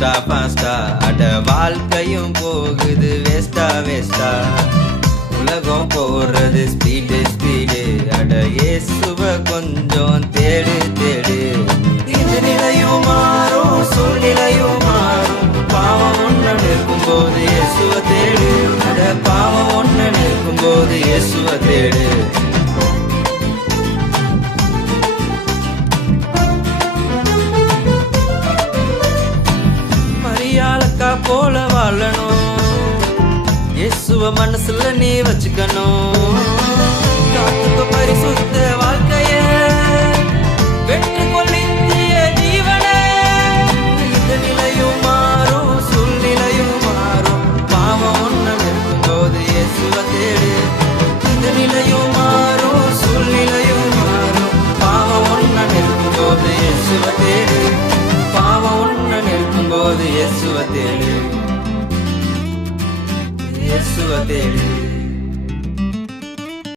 ஃபாஸ்டா ஃபாஸ்டா அட வாழ்க்கையும் போகுது வேஸ்டா வேஸ்டா உலகம் போறது ஸ்பீடு ஸ்பீடு அட இயேசுவ கொஞ்சம் தேடு தேடு இந்த நிலையும் மாறும் சூழ்நிலையும் மாறும் பாவம் ஒன்று நிற்கும்போது இயேசுவ தேடு அட பாவம் ஒன்று நிற்கும்போது இயேசுவ தேடு மரியாளக்கா போல வாழணும் இயேசுவ மனசுல நீ வச்சுக்கணும் காத்துக்க பரிசுத்த வாழ்க்கைய வெற்றிக்கொள் நித்திய ஜீவனே இந்த நிலையும் மாறும் சூழ்நிலையும் மாறும் பாவம் ஒன்று நிற்கும்போது இயேசுவ தேடு இந்த நிலையும் மாறும் சூழ்நிலையும் மாறும் பாவம் ஒன்று நிற்கும்போது இயேசுவ தேடு பாவம் ஒன்று நிற்கும்போது இயேசுவ தேடு இயேசுவ தேடு